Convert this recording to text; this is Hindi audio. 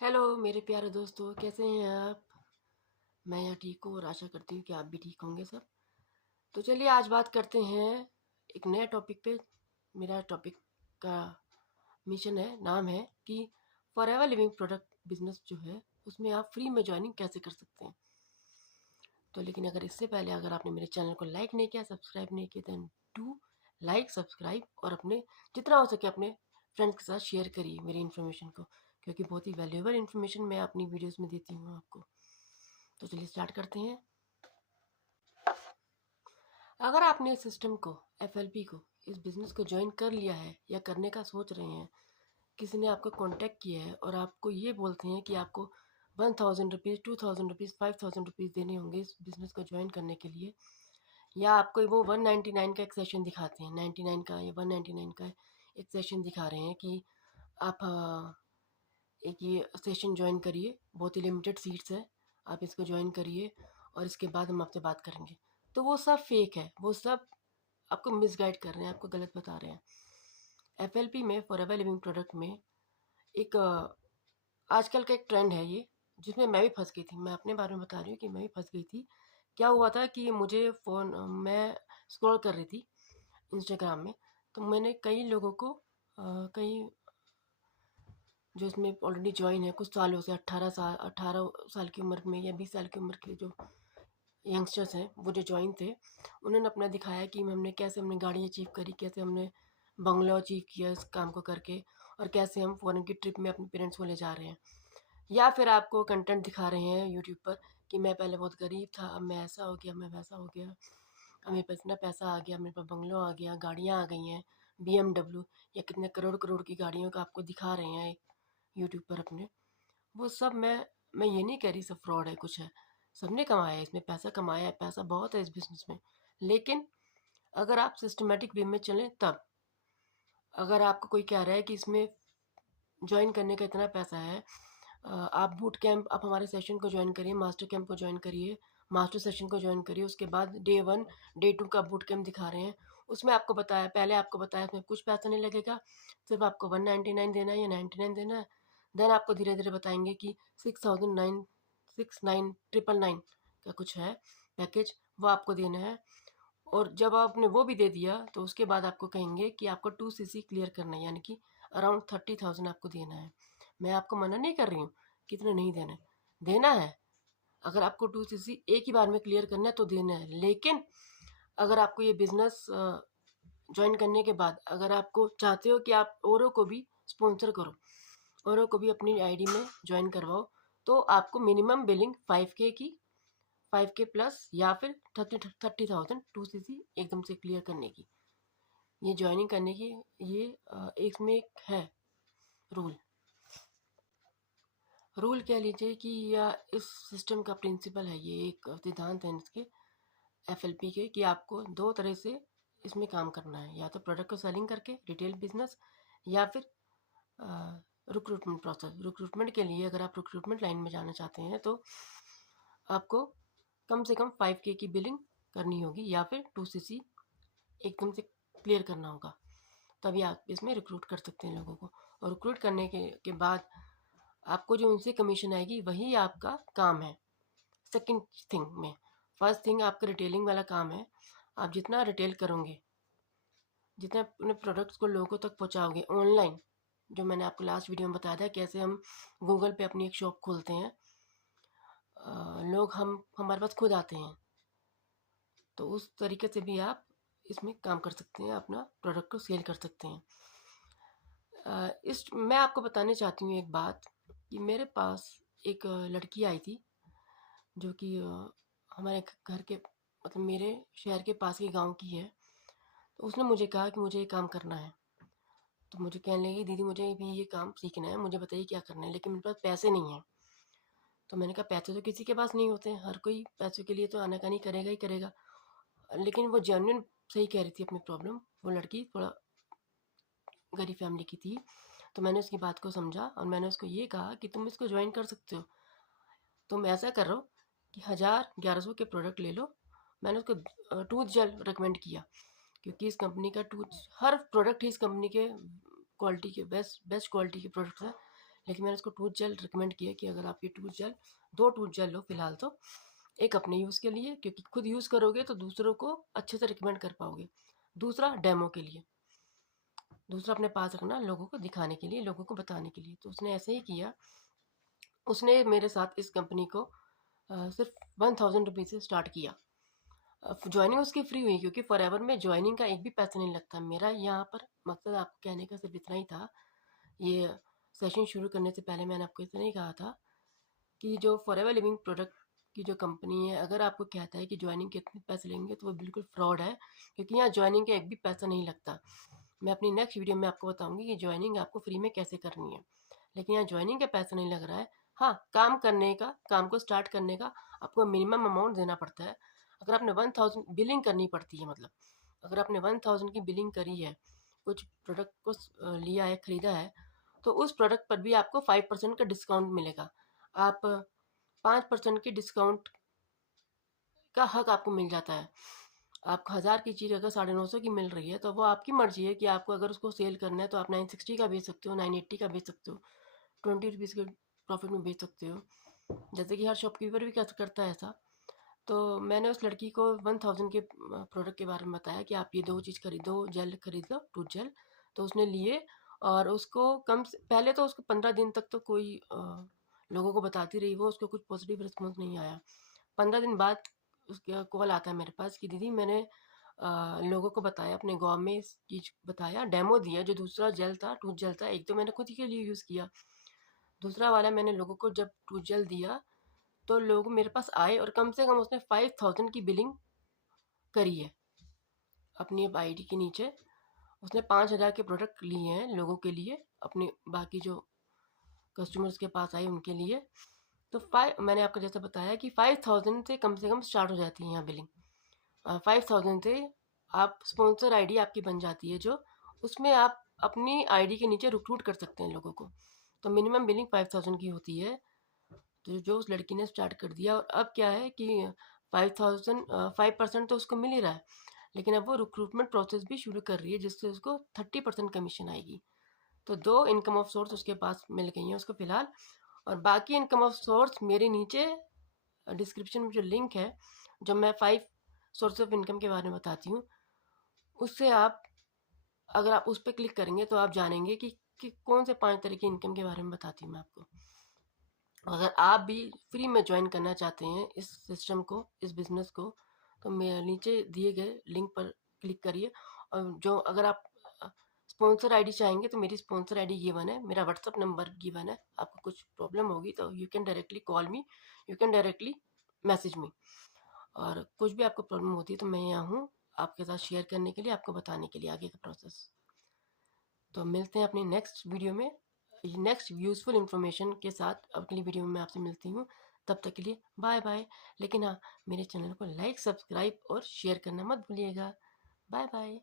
हेलो मेरे प्यारे दोस्तों, कैसे हैं आप। मैं यहाँ ठीक हूँ और आशा करती हूँ कि आप भी ठीक होंगे सब। तो चलिए आज बात करते हैं एक नए टॉपिक पे। मेरा टॉपिक का मिशन है, नाम है कि फॉरएवर लिविंग प्रोडक्ट बिजनेस जो है उसमें आप फ्री में ज्वाइनिंग कैसे कर सकते हैं। तो लेकिन अगर इससे पहले अगर आपने मेरे चैनल को लाइक नहीं किया, सब्सक्राइब नहीं किया, देन डू लाइक सब्सक्राइब और अपने जितना हो सके अपने फ्रेंड्स के साथ शेयर करिए मेरी इन्फॉर्मेशन को, क्योंकि बहुत ही वैल्यूएबल इन्फॉर्मेशन मैं अपनी वीडियोस में देती हूँ आपको। तो चलिए स्टार्ट करते हैं। अगर आपने इस सिस्टम को, एफएलपी को, इस बिजनेस को ज्वाइन कर लिया है या करने का सोच रहे हैं, किसी ने आपको कांटेक्ट किया है और आपको ये बोलते हैं कि आपको 1000 रुपीज़, 2000 रुपीज़, 5000 रुपीज़ देने होंगे इस बिजनेस को ज्वाइन करने के लिए, या आपको वो 199 का एक सेशन दिखाते हैं, 99 का या 199 का एक सेशन दिखा रहे हैं कि आप एक ये सेशन ज्वाइन करिए, बहुत ही लिमिटेड सीट्स है, आप इसको ज्वाइन करिए और इसके बाद हम आपसे बात करेंगे। तो वो सब फेक है, वो सब आपको मिसगाइड कर रहे हैं, आपको गलत बता रहे हैं। एफएलपी में, फॉरएवर लिविंग प्रोडक्ट में, एक आजकल का एक ट्रेंड है ये, जिसमें मैं भी फंस गई थी। मैं अपने बारे में बता रही हूँ कि मैं भी फंस गई थी। क्या हुआ था कि मुझे फ़ोन, मैं स्क्रॉल कर रही थी इंस्टाग्राम में, तो मैंने कई लोगों को कई जो इसमें ऑलरेडी ज्वाइन है कुछ सालों से, 18 साल की उम्र में या 20 साल की उम्र के जो यंगस्टर्स हैं, वो जो ज्वाइन थे, उन्होंने अपना दिखाया कि हमने गाड़ी अचीव करी, कैसे हमने बंगलो अचीव किया इस काम को करके, और कैसे हम फॉरेन की ट्रिप में अपने पेरेंट्स को ले जा रहे हैं। या फिर आपको कंटेंट दिखा रहे हैं यूट्यूब पर कि मैं पहले बहुत गरीब था, अब मैं ऐसा हो गया, मैं वैसा हो गया, अब मेरे पास इतना पैसा आ गया, मेरे पास बंगलो आ गया, गाड़ियाँ आ गई हैं, BMW, या कितने करोड़ करोड़ की गाड़ियों का आपको दिखा रहे हैं यूट्यूब पर अपने। वो सब मैं ये नहीं कह रही सब फ्रॉड है, कुछ है, सबने कमाया है, इसमें पैसा कमाया है, पैसा बहुत है इस बिजनेस में। लेकिन अगर आप सिस्टमेटिक वे में चलें तब, अगर आपको कोई कह रहा है कि इसमें ज्वाइन करने का इतना पैसा है, आप बूट कैंप, आप हमारे सेशन को ज्वाइन करिए, मास्टर कैंप को ज्वाइन करिए, मास्टर सेशन को ज्वाइन करिए, उसके बाद डे 1 डे 2 का बूट कैंप दिखा रहे हैं, उसमें आपको बताया, पहले आपको बताया उसमें कुछ पैसा नहीं लगेगा, सिर्फ आपको 199 देना है या 99 देना है। देन आपको धीरे धीरे बताएंगे कि 6999 का कुछ है पैकेज, वो आपको देना है। और जब आपने वो भी दे दिया तो उसके बाद आपको कहेंगे कि आपको 2cc क्लियर करना है, यानी कि अराउंड 30,000 आपको देना है। मैं आपको मना नहीं कर रही हूँ कि इतना नहीं देना है, देना है। अगर आपको 2cc एक ही बार में क्लियर करना है तो देना है। लेकिन अगर आपको ये बिजनेस ज्वाइन करने के बाद अगर आपको चाहते हो कि आप औरों को भी स्पॉन्सर करो, औरों को भी अपनी आईडी में ज्वाइन करवाओ, तो आपको मिनिमम बिलिंग 5K की, 5K प्लस, या फिर 30,000 2cc एकदम से क्लियर करने की, ये ज्वाइनिंग करने की, ये इसमें एक है रूल। रूल कह लीजिए कि, या इस सिस्टम का प्रिंसिपल है, ये एक सिद्धांत है इसके, एफएलपी के, कि आपको दो तरह से इसमें काम करना है, या तो प्रोडक्ट को सेलिंग करके रिटेल बिजनेस, या फिर रिक्रूटमेंट प्रोसेस। रिक्रूटमेंट के लिए अगर आप रिक्रूटमेंट लाइन में जाना चाहते हैं तो आपको कम से कम 5K की बिलिंग करनी होगी, या फिर 2cc एकदम से क्लियर करना होगा, तभी आप इसमें रिक्रूट कर सकते हैं लोगों को। और रिक्रूट करने के बाद आपको जो उनसे कमीशन आएगी वही आपका काम है सेकंड थिंग में। फर्स्ट थिंग आपका रिटेलिंग वाला काम है, आप जितना रिटेल करोगे, जितना अपने प्रोडक्ट्स को लोगों तक पहुंचाओगे ऑनलाइन, जो मैंने आपको लास्ट वीडियो में बताया था कैसे हम गूगल पे अपनी एक शॉप खोलते हैं, लोग हमारे पास खुद आते हैं, तो उस तरीके से भी आप इसमें काम कर सकते हैं, अपना प्रोडक्ट को सेल कर सकते हैं। इस मैं आपको बताने चाहती हूँ एक बात, कि मेरे पास एक लड़की आई थी जो कि हमारे घर के, मतलब मेरे शहर के पास के गांव की है। तो उसने मुझे कहा कि मुझे ये काम करना है। तो मुझे कहने लगी, दीदी मुझे भी ये काम सीखना है, मुझे बताइए क्या करना है, लेकिन मेरे पास पैसे नहीं हैं। तो मैंने कहा पैसे तो किसी के पास नहीं होते हैं, हर कोई पैसों के लिए तो आनाकानी करेगा ही करेगा। लेकिन वो जेन्युइन सही कह रही थी अपनी प्रॉब्लम, वो लड़की थोड़ा गरीब फैमिली की थी। तो मैंने उसकी बात को समझा और मैंने उसको ये कहा कि तुम इसको ज्वाइन कर सकते हो, तुम ऐसा करो कि 1000-1100 के प्रोडक्ट ले लो। मैंने उसको टूथ जेल रिकमेंड किया, क्योंकि इस कंपनी का टूथ, हर प्रोडक्ट ही इस कंपनी के क्वालिटी के बेस्ट बेस्ट क्वालिटी के प्रोडक्ट्स हैं। लेकिन मैंने उसको टूथ जेल रिकमेंड किया कि अगर आप ये टूथ जेल 2 टूथ जेल लो फ़िलहाल तो, एक अपने यूज़ के लिए क्योंकि खुद यूज़ करोगे तो दूसरों को अच्छे से रिकमेंड कर पाओगे, दूसरा डेमो के लिए, दूसरा अपने पास रखना लोगों को दिखाने के लिए, लोगों को बताने के लिए। तो उसने ऐसे ही किया, उसने मेरे साथ इस कंपनी को सिर्फ 1000 रुपीज़ से स्टार्ट किया। ज्वाइनिंग उसकी फ्री हुई क्योंकि फॉरएवर में ज्वाइनिंग का एक भी पैसा नहीं लगता। मेरा यहाँ पर मकसद आपको कहने का सिर्फ इतना ही था। ये सेशन शुरू करने से पहले मैंने आपको इतना ही कहा था कि जो फॉरएवर लिविंग प्रोडक्ट की जो कंपनी है, अगर आपको कहता है कि ज्वाइनिंग के इतने पैसे लेंगे तो वो बिल्कुल फ्रॉड है, क्योंकि यहाँ ज्वाइनिंग का एक भी पैसा नहीं लगता। मैं अपनी नेक्स्ट वीडियो में आपको बताऊंगी कि ज्वाइनिंग आपको फ्री में कैसे करनी है, लेकिन यहाँ ज्वाइनिंग का पैसा नहीं लग रहा है। हाँ, काम को स्टार्ट करने का आपको मिनिमम अमाउंट देना पड़ता है। अगर आपने 1000 बिलिंग करनी पड़ती है, मतलब अगर आपने 1000 की बिलिंग करी है, कुछ प्रोडक्ट को लिया है, खरीदा है, तो उस प्रोडक्ट पर भी आपको 5% का डिस्काउंट मिलेगा। आप 5% की डिस्काउंट का हक आपको मिल जाता है। आपको 1000 की चीज़ अगर 950 की मिल रही है तो वो आपकी मर्जी है कि आपको अगर उसको सेल करना है तो आप 960 का बेच सकते हो, 980 का बेच सकते हो, 20 रुपीज़ के प्रॉफिट में बेच सकते हो, जैसे कि हर शॉपकीपर भी करता है ऐसा। तो मैंने उस लड़की को 1000 के प्रोडक्ट के बारे में बताया कि आप ये 2 चीज़ खरीदो, जेल खरीद लो, टूथ जेल। तो उसने लिए और उसको कम से पहले तो उसको 15 दिन तक तो कोई लोगों को बताती रही वो, उसको कुछ पॉजिटिव रिस्पॉन्स नहीं आया। 15 दिन बाद उसका कॉल आता है मेरे पास कि दीदी मैंने लोगों को बताया, अपने गाँव में इस चीज़ बताया, डेमो दिया। जो दूसरा जेल था, टूथ जेल था, एक तो मैंने खुद ही के लिए यूज़ किया, दूसरा वाला मैंने लोगों को जब टूथ जेल दिया तो लोग मेरे पास आए और कम से कम उसने 5000 की बिलिंग करी है अपनी अब आईडी के नीचे। उसने 5000 के प्रोडक्ट लिए हैं लोगों के लिए, अपने बाकी जो कस्टमर्स के पास आए उनके लिए। तो मैंने आपको जैसे बताया कि 5000 से कम स्टार्ट हो जाती है यहाँ बिलिंग। 5000 से आप स्पॉन्सर आईडी आपकी बन जाती है, जो उसमें आप अपनी आईडी के नीचे रिक्रूट कर सकते हैं लोगों को। तो मिनिमम बिलिंग 5000 की होती है, तो जो उस लड़की ने स्टार्ट कर दिया। और अब क्या है कि 5% तो उसको मिल ही रहा है, लेकिन अब वो रिक्रूटमेंट प्रोसेस भी शुरू कर रही है जिससे उसको 30% कमीशन आएगी। तो 2 इनकम ऑफ सोर्स उसके पास मिल गई हैं उसको फ़िलहाल। और बाकी इनकम ऑफ सोर्स मेरे नीचे डिस्क्रिप्शन में जो लिंक है, जो मैं 5 सोर्स ऑफ इनकम के बारे में बताती हूँ, उससे आप अगर आप उस पर क्लिक करेंगे तो आप जानेंगे कि कौन से 5 तरह की इनकम के बारे में बताती हूँ मैं आपको। अगर आप भी फ्री में ज्वाइन करना चाहते हैं इस सिस्टम को, इस बिज़नेस को, तो मेरे नीचे दिए गए लिंक पर क्लिक करिए। और जो अगर आप स्पॉन्सर आईडी चाहेंगे तो मेरी स्पॉन्सर आईडी गिवन है, मेरा व्हाट्सअप नंबर गिवन है। आपको कुछ प्रॉब्लम होगी तो you can directly call me, you can directly message me. और कुछ भी आपको प्रॉब्लम होती है तो मैं यहाँ हूँ आपके साथ शेयर करने के लिए, आपको बताने के लिए आगे का प्रोसेस। तो मिलते हैं अपनी नेक्स्ट वीडियो में, नेक्स्ट यूज़फुल इन्फॉर्मेशन के साथ अगली वीडियो में मैं आपसे मिलती हूँ। तब तक के लिए बाय बाय। लेकिन हाँ, मेरे चैनल को लाइक, सब्सक्राइब और शेयर करना मत भूलिएगा। Bye bye.